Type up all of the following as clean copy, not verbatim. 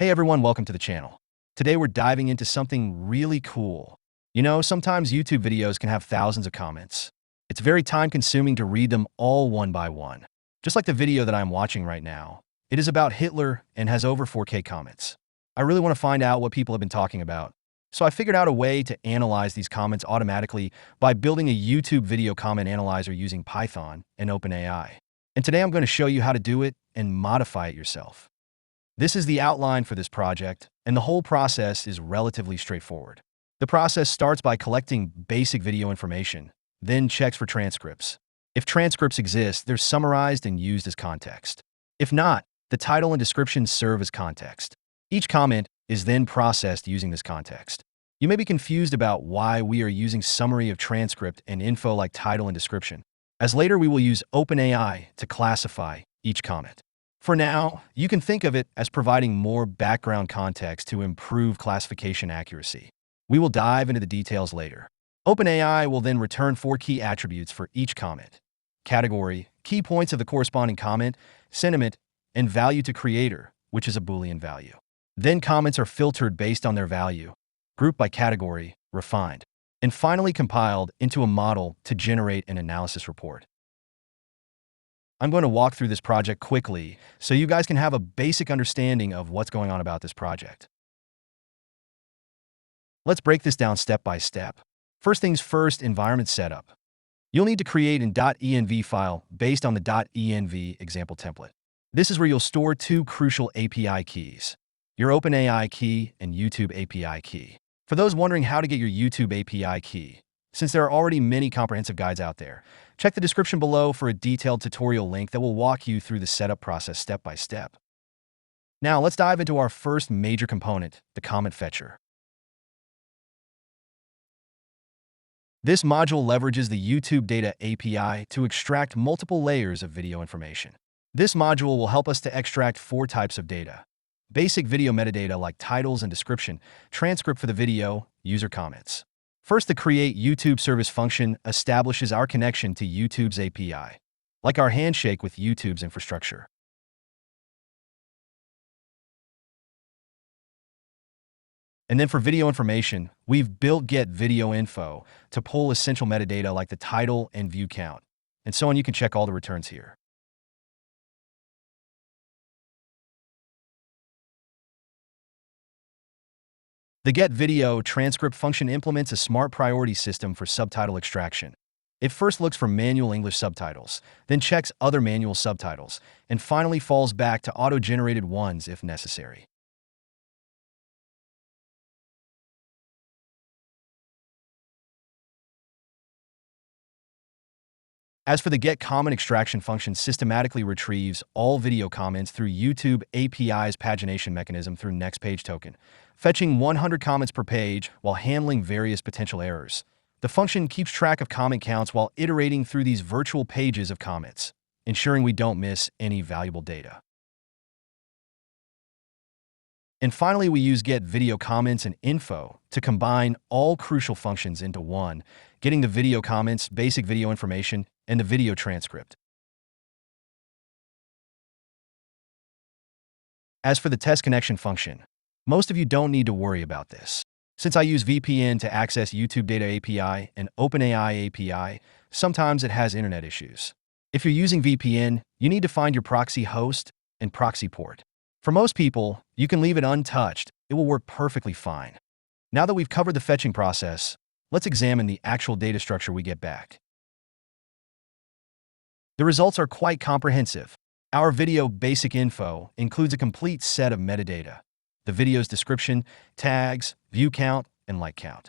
Hey everyone, welcome to the channel. Today we're diving into something really cool. You know, sometimes YouTube videos can have thousands of comments. It's very time-consuming to read them all one by one. Just like the video that I'm watching right now. It is about Hitler and has over 4K comments. I really want to find out what people have been talking about. So I figured out a way to analyze these comments automatically by building a YouTube video comment analyzer using Python and OpenAI. And today I'm going to show you how to do it and modify it yourself. This is the outline for this project, and the whole process is relatively straightforward. The process starts by collecting basic video information, then checks for transcripts. If transcripts exist, they're summarized and used as context. If not, the title and description serve as context. Each comment is then processed using this context. You may be confused about why we are using summary of transcript and info like title and description, as later we will use OpenAI to classify each comment. For now, you can think of it as providing more background context to improve classification accuracy. We will dive into the details later. OpenAI will then return 4 key attributes for each comment: category, key points of the corresponding comment, sentiment, and value to creator, which is a Boolean value. Then comments are filtered based on their value, grouped by category, refined, and finally compiled into a model to generate an analysis report. I'm going to walk through this project quickly so you guys can have a basic understanding of what's going on about this project. Let's break this down step by step. First things first, environment setup. You'll need to create an .env file based on the .env example template. This is where you'll store 2 crucial API keys: your OpenAI key and YouTube API key. For those wondering how to get your YouTube API key, since there are already many comprehensive guides out there, check the description below for a detailed tutorial link that will walk you through the setup process step by step. Now let's dive into our first major component, the comment fetcher. This module leverages the YouTube Data API to extract multiple layers of video information. This module will help us to extract 4 types of data: basic video metadata like titles and description, transcript for the video, user comments. First, the Create YouTube Service function establishes our connection to YouTube's API, like our handshake with YouTube's infrastructure. And then for video information, we've built Get Video Info to pull essential metadata like the title and view count, and so on. You can check all the returns here. The Get Video Transcript function implements a smart priority system for subtitle extraction. It first looks for manual English subtitles, then checks other manual subtitles, and finally falls back to auto-generated ones if necessary. As for the Get Comment extraction function, systematically retrieves all video comments through YouTube API's pagination mechanism through next page token, fetching 100 comments per page while handling various potential errors. The function keeps track of comment counts while iterating through these virtual pages of comments, ensuring we don't miss any valuable data. And finally, we use Get Video Comments and Info to combine all crucial functions into one, getting the video comments, basic video information, and the video transcript. As for the test connection function, most of you don't need to worry about this. Since I use VPN to access YouTube Data API and OpenAI API, sometimes it has internet issues. If you're using VPN, you need to find your proxy host and proxy port. For most people, you can leave it untouched. It will work perfectly fine. Now that we've covered the fetching process, let's examine the actual data structure we get back. The results are quite comprehensive. Our video basic info includes a complete set of metadata: the video's description, tags, view count, and like count.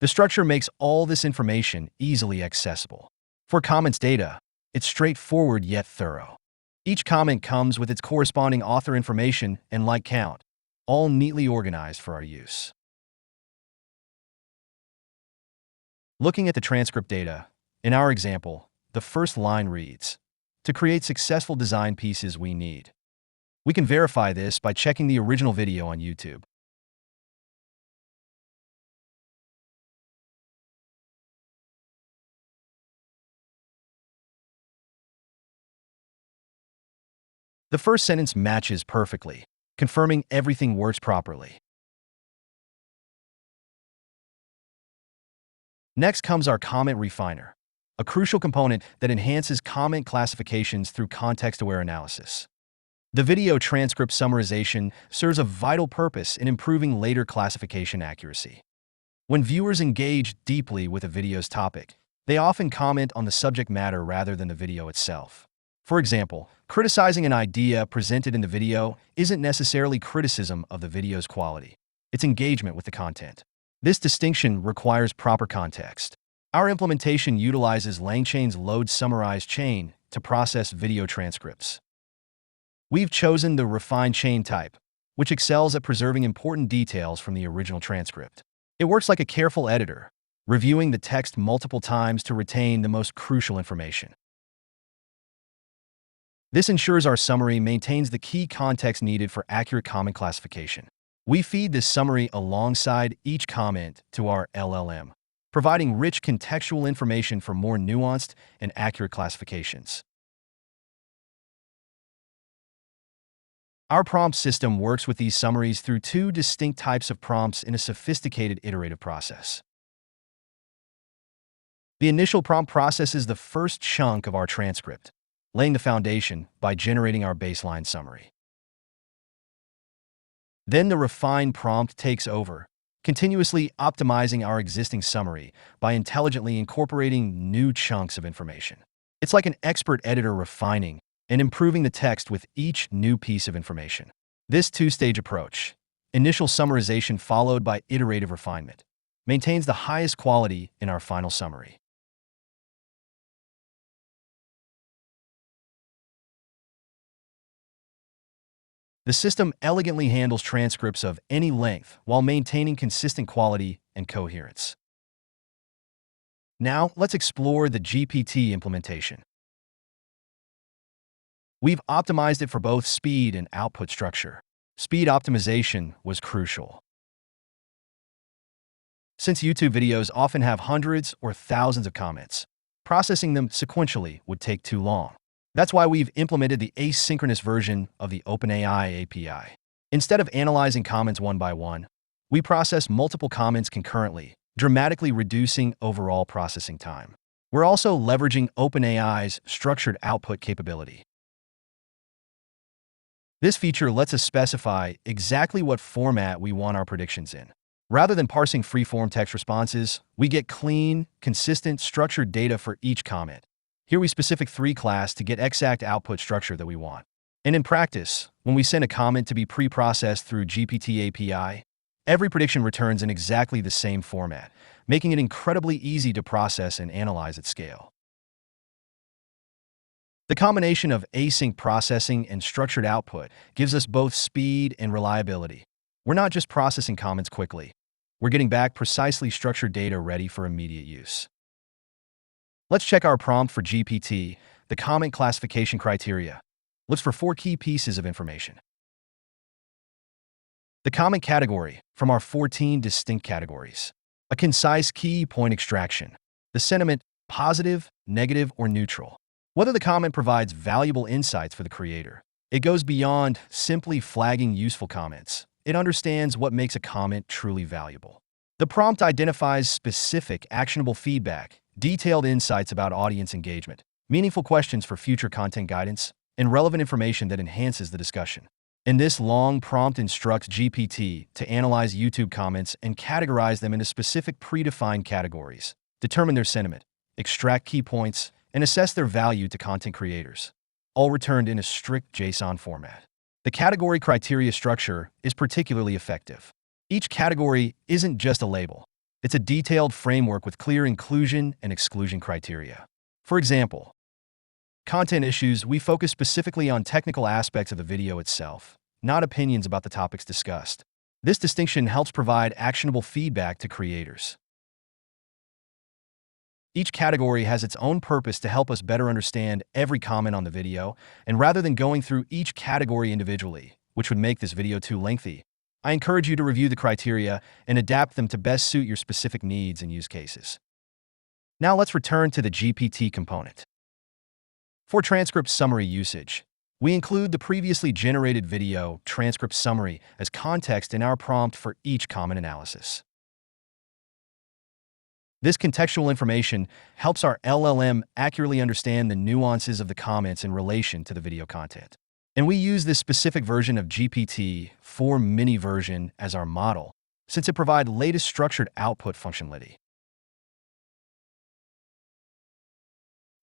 The structure makes all this information easily accessible. For comments data, it's straightforward yet thorough. Each comment comes with its corresponding author information and like count, all neatly organized for our use. Looking at the transcript data, in our example, the first line reads, "To create successful design pieces we need." We can verify this by checking the original video on YouTube. The first sentence matches perfectly, confirming everything works properly. Next comes our comment refiner, a crucial component that enhances comment classifications through context-aware analysis. The video transcript summarization serves a vital purpose in improving later classification accuracy. When viewers engage deeply with a video's topic, they often comment on the subject matter rather than the video itself. For example, criticizing an idea presented in the video isn't necessarily criticism of the video's quality. It's engagement with the content. This distinction requires proper context. Our implementation utilizes LangChain's load summarize chain to process video transcripts. We've chosen the refined chain type, which excels at preserving important details from the original transcript. It works like a careful editor, reviewing the text multiple times to retain the most crucial information. This ensures our summary maintains the key context needed for accurate comment classification. We feed this summary alongside each comment to our LLM, providing rich contextual information for more nuanced and accurate classifications. Our prompt system works with these summaries through two distinct types of prompts in a sophisticated iterative process. The initial prompt processes the first chunk of our transcript, laying the foundation by generating our baseline summary. Then the refined prompt takes over, continuously optimizing our existing summary by intelligently incorporating new chunks of information. It's like an expert editor refining and improving the text with each new piece of information. This two-stage approach, initial summarization followed by iterative refinement, maintains the highest quality in our final summary. The system elegantly handles transcripts of any length while maintaining consistent quality and coherence. Now, let's explore the GPT implementation. We've optimized it for both speed and output structure. Speed optimization was crucial. Since YouTube videos often have hundreds or thousands of comments, processing them sequentially would take too long. That's why we've implemented the asynchronous version of the OpenAI API. Instead of analyzing comments one by one, we process multiple comments concurrently, dramatically reducing overall processing time. We're also leveraging OpenAI's structured output capability. This feature lets us specify exactly what format we want our predictions in. Rather than parsing free-form text responses, we get clean, consistent, structured data for each comment. Here we specific 3 class to get exact output structure that we want. And in practice, when we send a comment to be pre-processed through GPT API, every prediction returns in exactly the same format, making it incredibly easy to process and analyze at scale. The combination of async processing and structured output gives us both speed and reliability. We're not just processing comments quickly. We're getting back precisely structured data ready for immediate use. Let's check our prompt for GPT. The comment classification criteria looks for 4 key pieces of information. The comment category from our 14 distinct categories. A concise key point extraction. The sentiment, positive, negative, or neutral. Whether the comment provides valuable insights for the creator. It goes beyond simply flagging useful comments. It understands what makes a comment truly valuable. The prompt identifies specific, actionable feedback, detailed insights about audience engagement, meaningful questions for future content guidance, and relevant information that enhances the discussion. In this long prompt instructs GPT to analyze YouTube comments and categorize them into specific predefined categories, determine their sentiment, extract key points, and assess their value to content creators, all returned in a strict JSON format. The category criteria structure is particularly effective. Each category isn't just a label. It's a detailed framework with clear inclusion and exclusion criteria. For example, content issues, we focus specifically on technical aspects of the video itself, not opinions about the topics discussed. This distinction helps provide actionable feedback to creators. Each category has its own purpose to help us better understand every comment on the video, and rather than going through each category individually, which would make this video too lengthy, I encourage you to review the criteria and adapt them to best suit your specific needs and use cases. Now let's return to the GPT component. For transcript summary usage, We include the previously generated video transcript summary as context in our prompt for each comment analysis. This contextual information helps our LLM accurately understand the nuances of the comments in relation to the video content. And we use this specific version of GPT-4 mini version as our model, since it provides latest structured output functionality.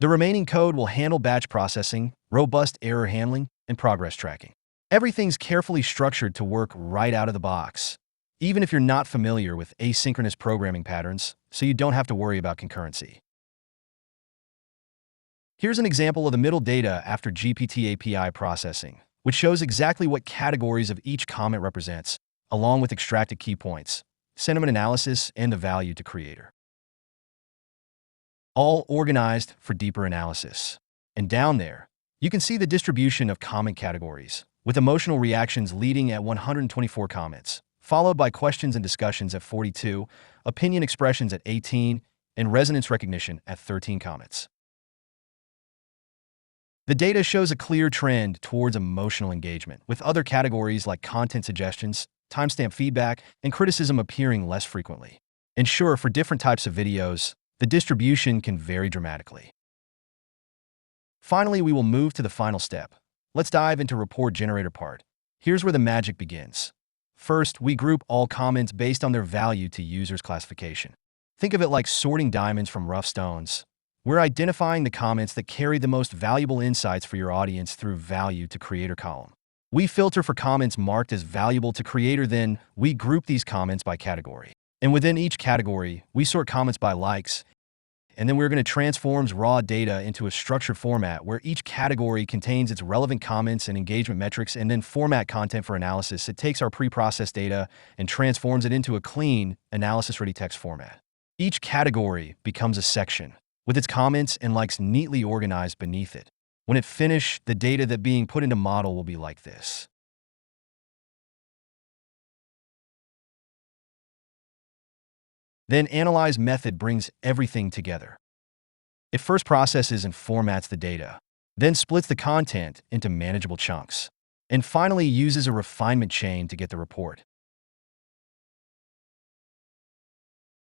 The remaining code will handle batch processing, robust error handling, and progress tracking. Everything's carefully structured to work right out of the box, even if you're not familiar with asynchronous programming patterns, so you don't have to worry about concurrency. Here's an example of the middle data after GPT API processing, which shows exactly what categories of each comment represents, along with extracted key points, sentiment analysis, and the value to creator. All organized for deeper analysis. And down there, you can see the distribution of comment categories, with emotional reactions leading at 124 comments, followed by questions and discussions at 42, opinion expressions at 18, and resonance recognition at 13 comments. The data shows a clear trend towards emotional engagement, with other categories like content suggestions, timestamp feedback, and criticism appearing less frequently. And sure, for different types of videos, the distribution can vary dramatically. Finally, we will move to the final step. Let's dive into report generator part. Here's where the magic begins. First, we group all comments based on their value to users' classification. Think of it like sorting diamonds from rough stones. We're identifying the comments that carry the most valuable insights for your audience through value to creator column. We filter for comments marked as valuable to creator, then we group these comments by category. And within each category, we sort comments by likes, and then we're going to transform raw data into a structured format where each category contains its relevant comments and engagement metrics, and then format content for analysis. It takes our pre-processed data and transforms it into a clean, analysis-ready text format. Each category becomes a section, with its comments and likes neatly organized beneath it. When it finished, the data that being put into model will be like this. Then analyze method brings everything together. It first processes and formats the data, then splits the content into manageable chunks, and finally uses a refinement chain to get the report.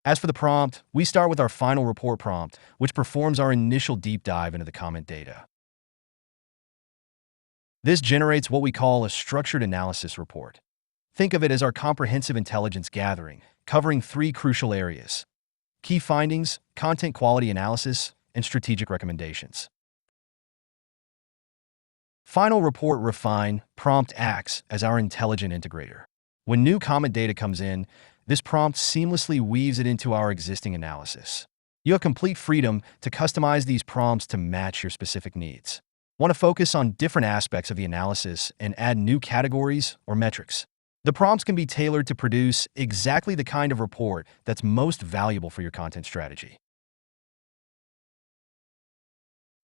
As for the prompt, we start with our final report prompt, which performs our initial deep dive into the comment data. This generates what we call a structured analysis report. Think of it as our comprehensive intelligence gathering, covering three crucial areas: key findings, content quality analysis, and strategic recommendations. Final report refine prompt acts as our intelligent integrator. When new comment data comes in, this prompt seamlessly weaves it into our existing analysis. You have complete freedom to customize these prompts to match your specific needs. Want to focus on different aspects of the analysis and add new categories or metrics? The prompts can be tailored to produce exactly the kind of report that's most valuable for your content strategy.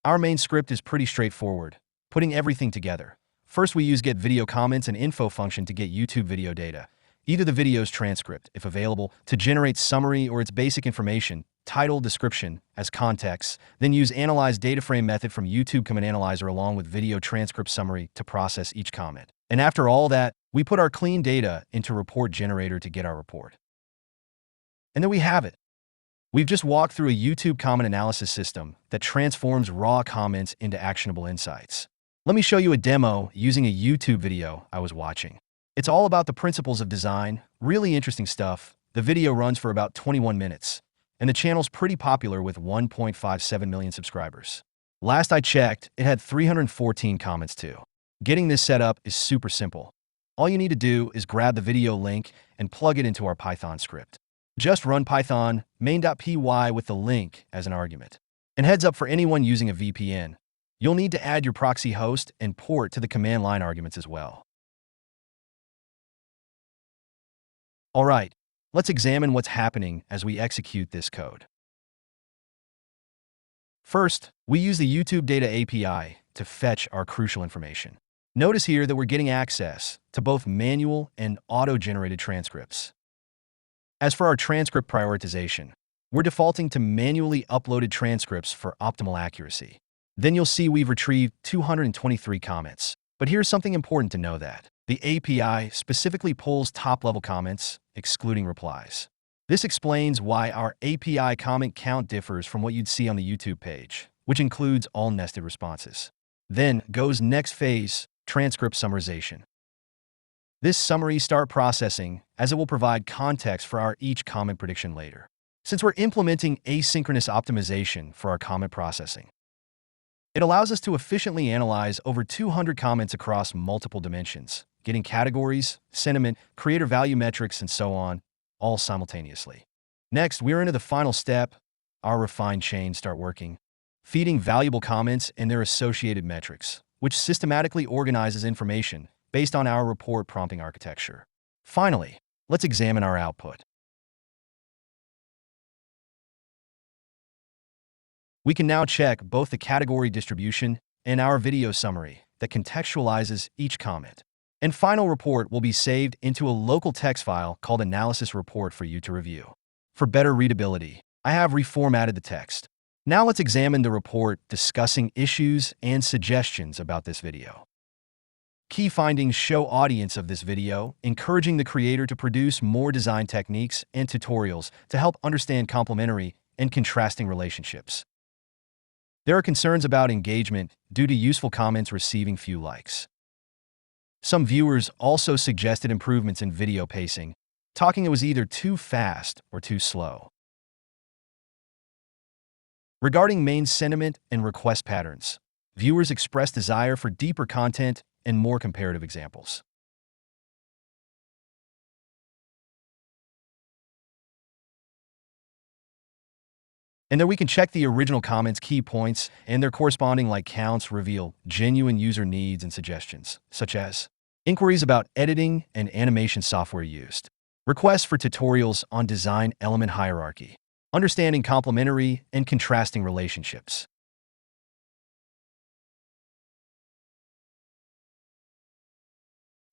Our main script is pretty straightforward, putting everything together. First, we use get video comments and info function to get YouTube video data, either the video's transcript, if available, to generate summary or its basic information, title, description, as context, then use analyze data frame method from YouTube Comment Analyzer along with video transcript summary to process each comment. And after all that, we put our clean data into report generator to get our report. And then we have it. We've just walked through a YouTube comment analysis system that transforms raw comments into actionable insights. Let me show you a demo using a YouTube video I was watching. It's all about the principles of design, really interesting stuff. The video runs for about 21 minutes, and the channel's pretty popular with 1.57 million subscribers. Last I checked, it had 314 comments too. Getting this set up is super simple. All you need to do is grab the video link and plug it into our Python script. Just run Python main.py with the link as an argument. And heads up for anyone using a VPN, you'll need to add your proxy host and port to the command line arguments as well. All right, let's examine what's happening as we execute this code. First, we use the YouTube Data API to fetch our crucial information. Notice here that we're getting access to both manual and auto-generated transcripts. As for our transcript prioritization, we're defaulting to manually uploaded transcripts for optimal accuracy. Then you'll see we've retrieved 223 comments. But here's something important to know that the API specifically pulls top-level comments, excluding replies. This explains why our API comment count differs from what you'd see on the YouTube page, which includes all nested responses. Then goes next phase, transcript summarization. This summary start processing as it will provide context for our each comment prediction later. Since we're implementing asynchronous optimization for our comment processing, it allows us to efficiently analyze over 200 comments across multiple dimensions, getting categories, sentiment, creator value metrics, and so on, all simultaneously. Next, we're into the final step. Our refined chains start working, feeding valuable comments and their associated metrics, which systematically organizes information based on our report prompting architecture. Finally, let's examine our output. We can now check both the category distribution and our video summary that contextualizes each comment. And final report will be saved into a local text file called Analysis Report for you to review. For better readability, I have reformatted the text. Now let's examine the report discussing issues and suggestions about this video. Key findings show audience of this video, encouraging the creator to produce more design techniques and tutorials to help understand complementary and contrasting relationships. There are concerns about engagement due to useful comments receiving few likes. Some viewers also suggested improvements in video pacing, talking it was either too fast or too slow. Regarding main sentiment and request patterns, viewers expressed desire for deeper content and more comparative examples. And then we can check the original comments' key points and their corresponding like counts reveal genuine user needs and suggestions, such as inquiries about editing and animation software used, requests for tutorials on design element hierarchy, understanding complementary and contrasting relationships.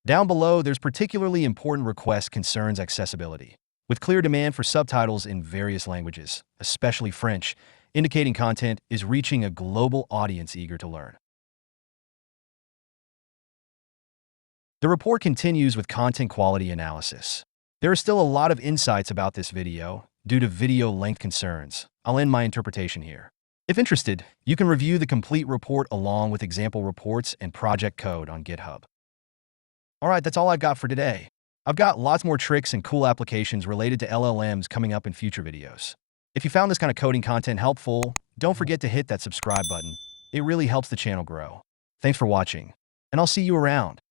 Down below, there's particularly important request concerns accessibility, with clear demand for subtitles in various languages, especially French, indicating content is reaching a global audience eager to learn. The report continues with content quality analysis. There are still a lot of insights about this video due to video length concerns. I'll end my interpretation here. If interested, you can review the complete report along with example reports and project code on GitHub. Alright, that's all I've got for today. I've got lots more tricks and cool applications related to LLMs coming up in future videos. If you found this kind of coding content helpful, don't forget to hit that subscribe button. It really helps the channel grow. Thanks for watching, and I'll see you around.